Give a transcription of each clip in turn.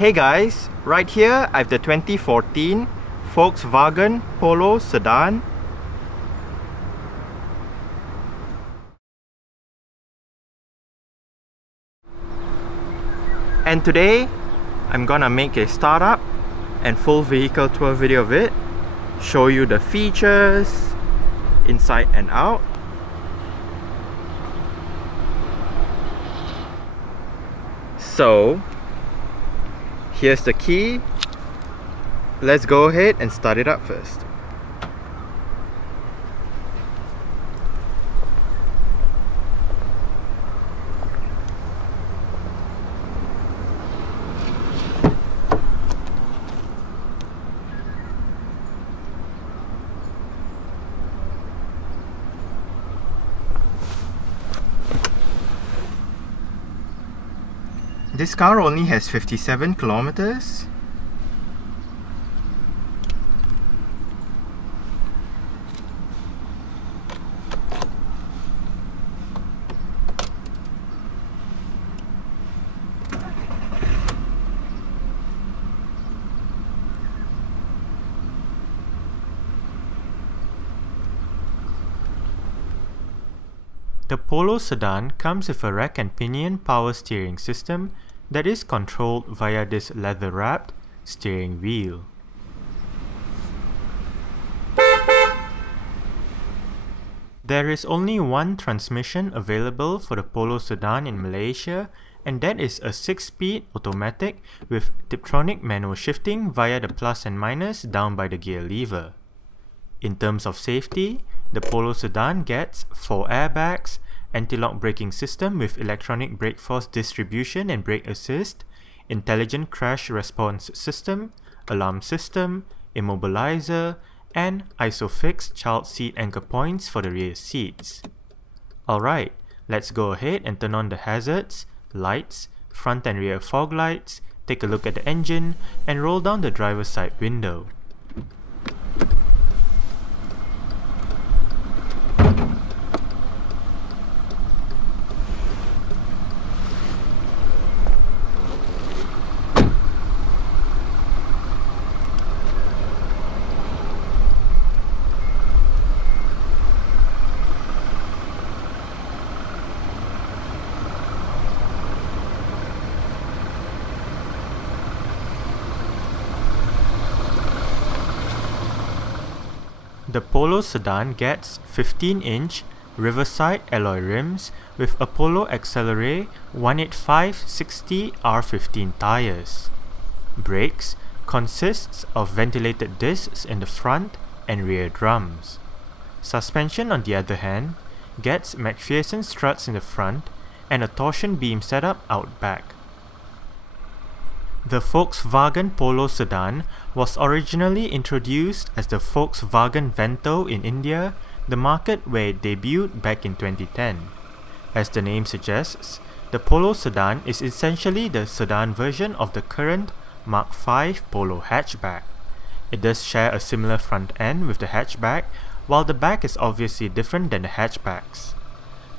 Hey guys, right here I have the 2014 Volkswagen Polo Sedan. And today I'm gonna make a startup and full vehicle tour video of it, show you the features inside and out. So here's the key. Let's go ahead and start it up first. This car only has 57 kilometers. The Polo Sedan comes with a rack and pinion power steering system that is controlled via this leather-wrapped steering wheel. There is only one transmission available for the Polo Sedan in Malaysia, and that is a 6-speed automatic with Tiptronic manual shifting via the plus and minus down by the gear lever. In terms of safety, the Polo Sedan gets 4 airbags, anti-lock braking system with electronic brake force distribution and brake assist, intelligent crash response system, alarm system, immobilizer, and ISOFIX child seat anchor points for the rear seats. Alright, let's go ahead and turn on the hazards, lights, front and rear fog lights, take a look at the engine, and roll down the driver's side window. The Polo Sedan gets 15-inch Riverside alloy rims with Apollo Accelerate 185/60 R15 tires. Brakes consists of ventilated discs in the front and rear drums. Suspension, on the other hand, gets McPherson struts in the front and a torsion beam setup out back. The Volkswagen Polo Sedan was originally introduced as the Volkswagen Vento in India, the market where it debuted back in 2010. As the name suggests, the Polo Sedan is essentially the sedan version of the current Mark V Polo hatchback. It does share a similar front end with the hatchback, while the back is obviously different than the hatchbacks.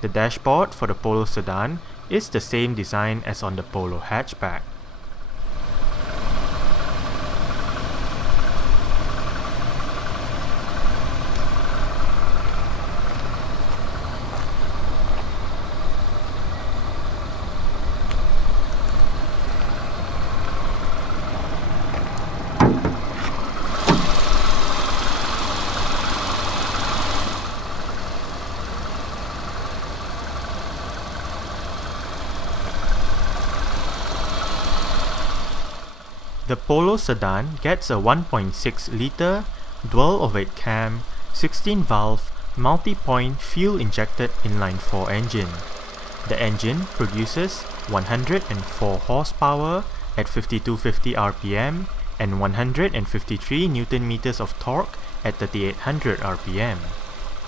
The dashboard for the Polo Sedan is the same design as on the Polo hatchback. The Polo Sedan gets a 1.6-litre dual-ovate cam, 16-valve, multi-point fuel-injected inline-4 engine. The engine produces 104 horsepower at 5250 rpm and 153 Nm of torque at 3800 rpm.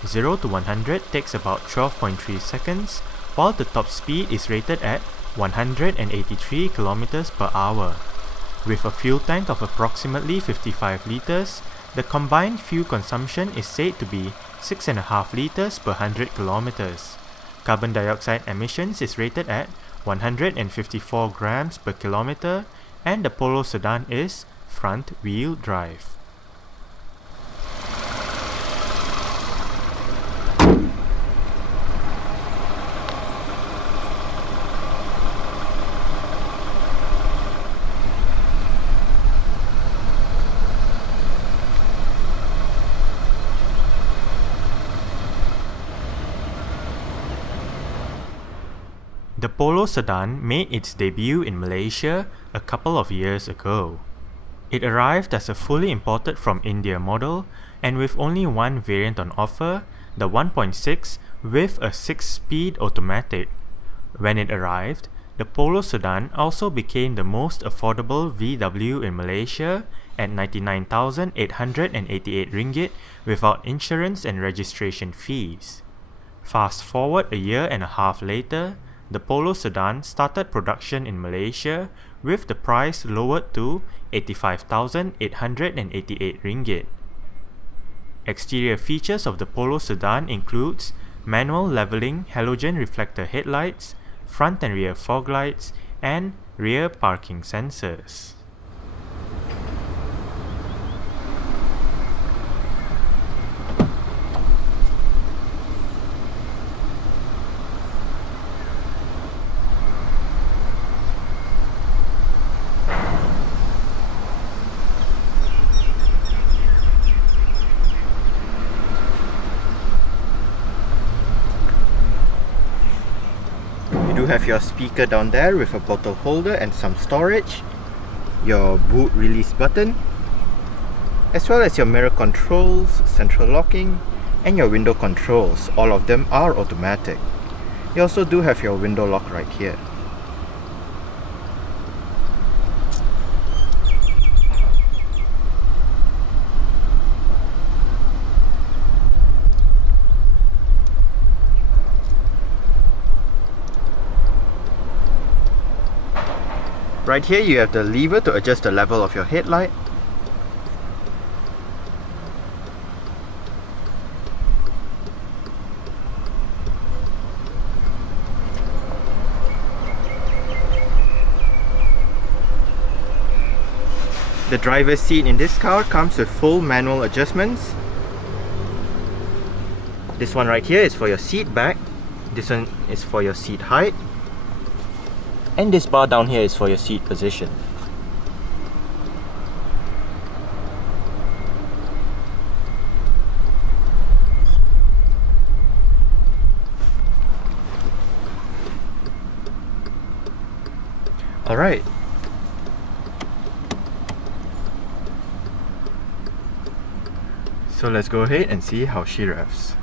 0 to 100 takes about 12.3 seconds, while the top speed is rated at 183 km per hour. With a fuel tank of approximately 55 liters, the combined fuel consumption is said to be 6.5 liters per 100 kilometers. Carbon dioxide emissions is rated at 154 grams per kilometer, and the Polo Sedan is front-wheel drive. The Polo Sedan made its debut in Malaysia a couple of years ago. It arrived as a fully imported from India model and with only one variant on offer, the 1.6 with a 6-speed automatic. When it arrived, the Polo Sedan also became the most affordable VW in Malaysia at 99,888 ringgit without insurance and registration fees. Fast forward a year and a half later, the Polo Sedan started production in Malaysia with the price lowered to 85,888 ringgit. Exterior features of the Polo Sedan includes manual leveling halogen reflector headlights, front and rear fog lights, and rear parking sensors. You do have your speaker down there with a bottle holder and some storage, your boot release button, as well as your mirror controls, central locking, and your window controls. All of them are automatic. You also do have your window lock right here. Right here you have the lever to adjust the level of your headlight. The driver's seat in this car comes with full manual adjustments. This one right here is for your seat back. This one is for your seat height. And this bar down here is for your seat position. Alright. So let's go ahead and see how she revs.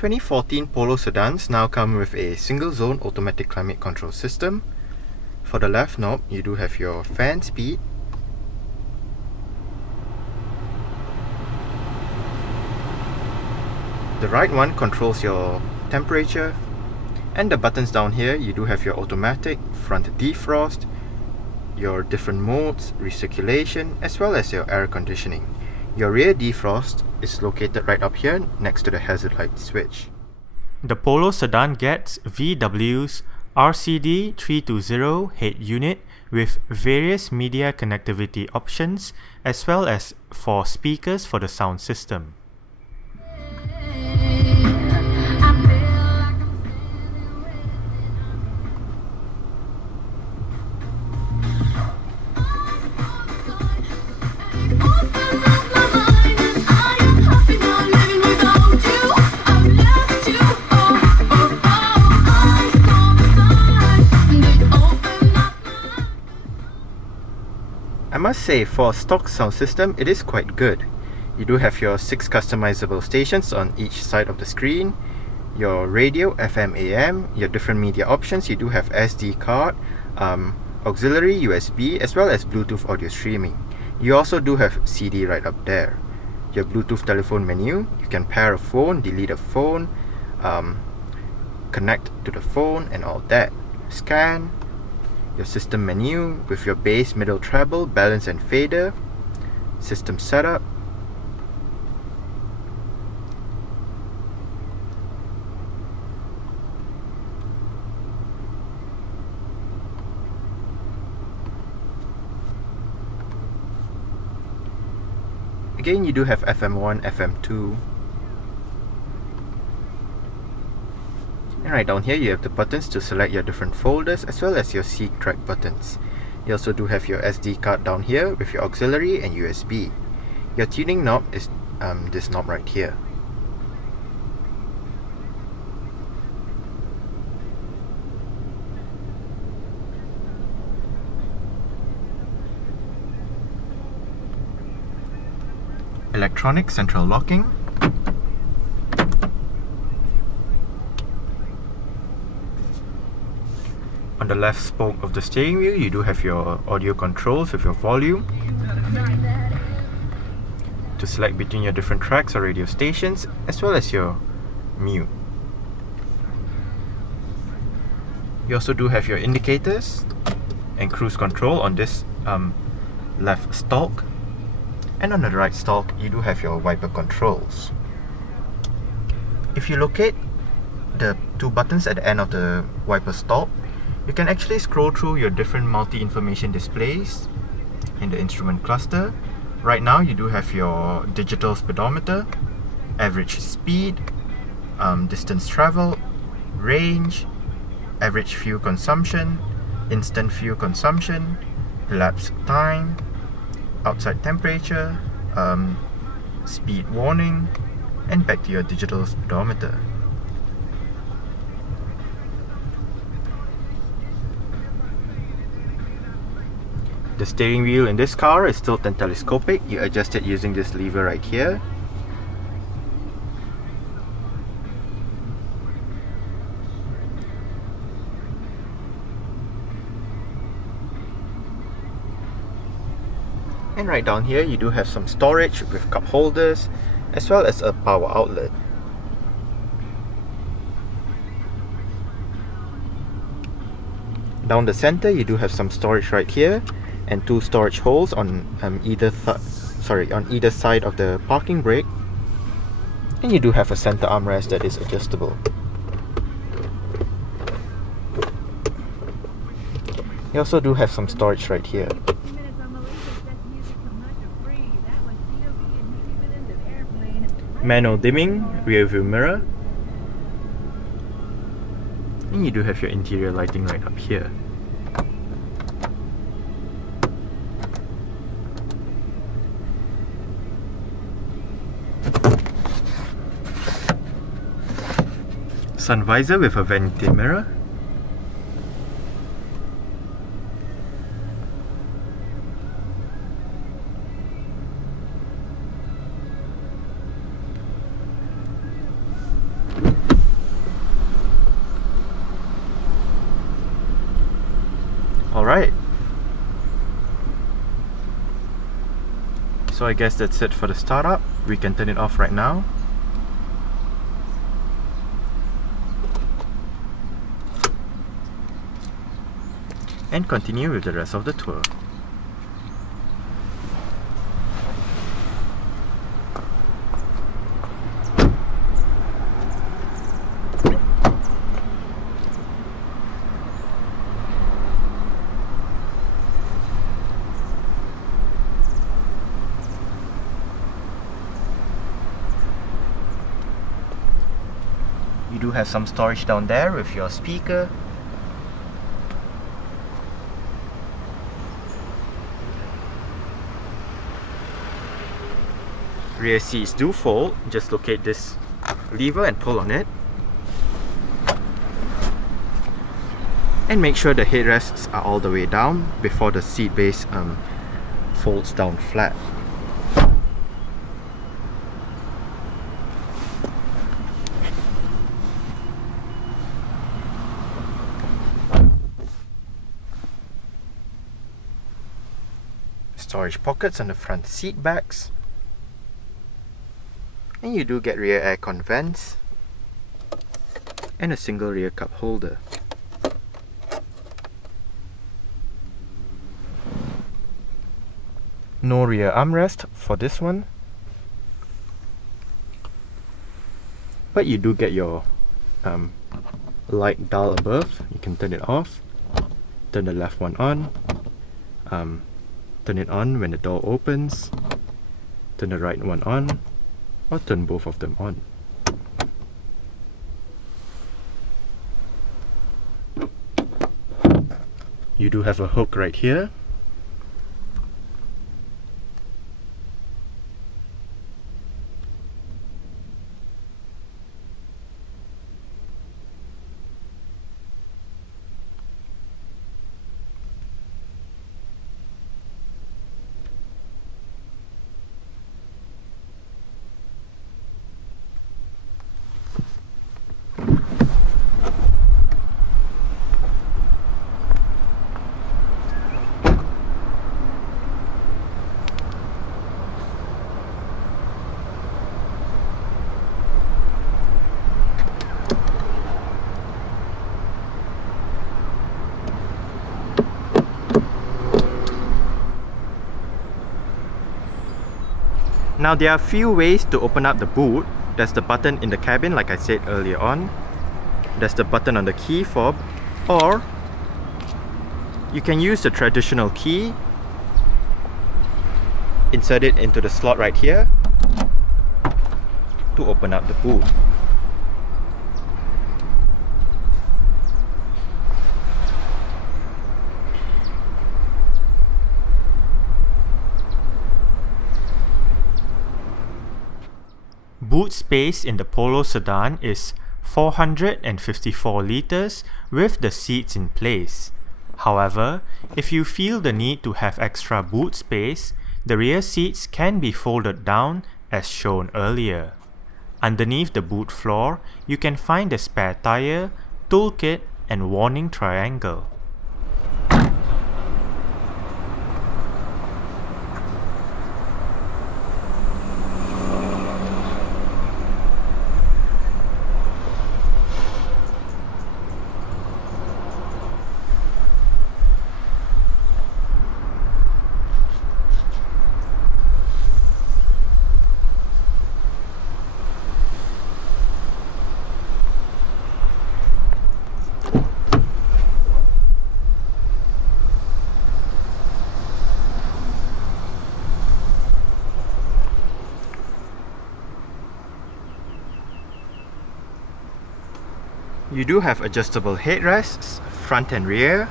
The 2014 Polo Sedans now come with a single-zone automatic climate control system. For the left knob, you do have your fan speed, the right one controls your temperature, and the buttons down here, you do have your automatic front defrost, your different modes, recirculation, as well as your air conditioning. Your rear defrost is located right up here next to the hazard light switch. The Polo Sedan gets VW's RCD320 head unit with various media connectivity options as well as 4 speakers for the sound system. must say, for a stock sound system, it is quite good. You do have your 6 customizable stations on each side of the screen, your radio, FM, AM, your different media options. You do have SD card, auxiliary, USB, as well as Bluetooth audio streaming. You also do have CD right up there. Your Bluetooth telephone menu, you can pair a phone, delete a phone, connect to the phone and all that. Scan, your system menu with your bass, middle, treble, balance and fader, system setup, again you do have FM1, FM2, and right down here you have the buttons to select your different folders as well as your C track buttons. You also do have your SD card down here with your auxiliary and USB. Your tuning knob is this knob right here. Electronic central locking, on the left spoke of the steering wheel you do have your audio controls with your volume to select between your different tracks or radio stations, as well as your mute. You also do have your indicators and cruise control on this left stalk, and on the right stalk you do have your wiper controls. If you locate the 2 buttons at the end of the wiper stalk, you can actually scroll through your different multi-information displays in the instrument cluster. Right now you do have your digital speedometer, average speed, distance travel, range, average fuel consumption, instant fuel consumption, elapsed time, outside temperature, speed warning, and back to your digital speedometer. The steering wheel in this car is still telescopic. You adjust it using this lever right here. And right down here you do have some storage with cup holders as well as a power outlet. Down the center you do have some storage right here and 2 storage holes on either side of the parking brake, and you do have a center armrest that is adjustable. You also do have some storage right here. Manual dimming, rear view mirror, and you do have your interior lighting right up here. Sun visor with a vanity mirror, alright, so I guess that's it for the startup. We can turn it off right now. And continue with the rest of the tour. You do have some storage down there with your speaker. Rear seats do fold. Just locate this lever and pull on it. And make sure the headrests are all the way down before the seat base folds down flat. Storage pockets on the front seat backs. And you do get rear aircon vents and a single rear cup holder. No rear armrest for this one, but you do get your light dial above. You can turn it off, turn the left one on, turn it on when the door opens, turn the right one on, or turn both of them on. You do have a hook right here. Now there are a few ways to open up the boot. There's the button in the cabin like I said earlier on. There's the button on the key fob, or you can use the traditional key, insert it into the slot right here to open up the boot. Boot space in the Polo Sedan is 454 liters with the seats in place. However, if you feel the need to have extra boot space, the rear seats can be folded down as shown earlier. Underneath the boot floor, you can find the spare tire, toolkit, and warning triangle. You do have adjustable headrests, front and rear.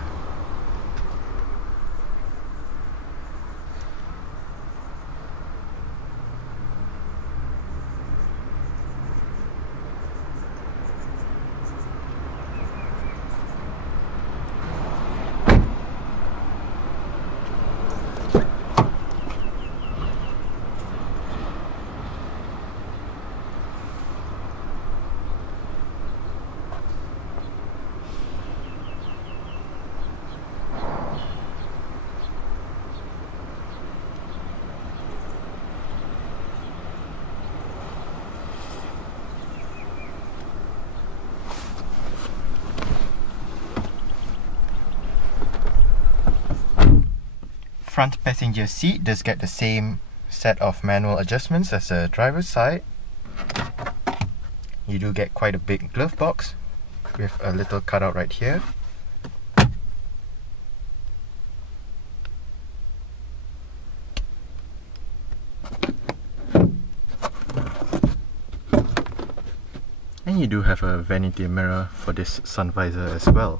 Front passenger seat does get the same set of manual adjustments as the driver's side. You do get quite a big glove box with a little cutout right here. And you do have a vanity mirror for this sun visor as well.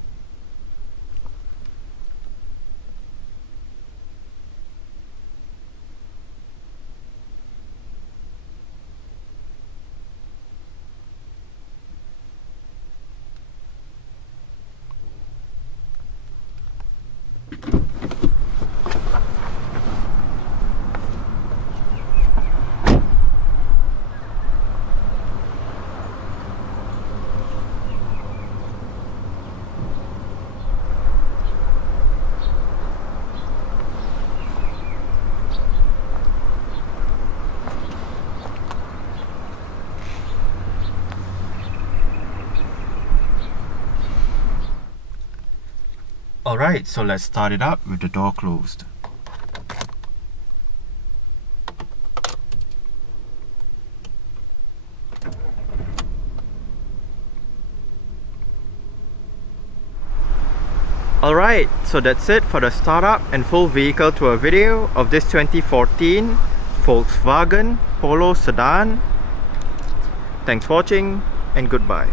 Alright, so let's start it up with the door closed. Alright, so that's it for the startup and full vehicle tour video of this 2014 Volkswagen Polo Sedan. Thanks for watching and goodbye.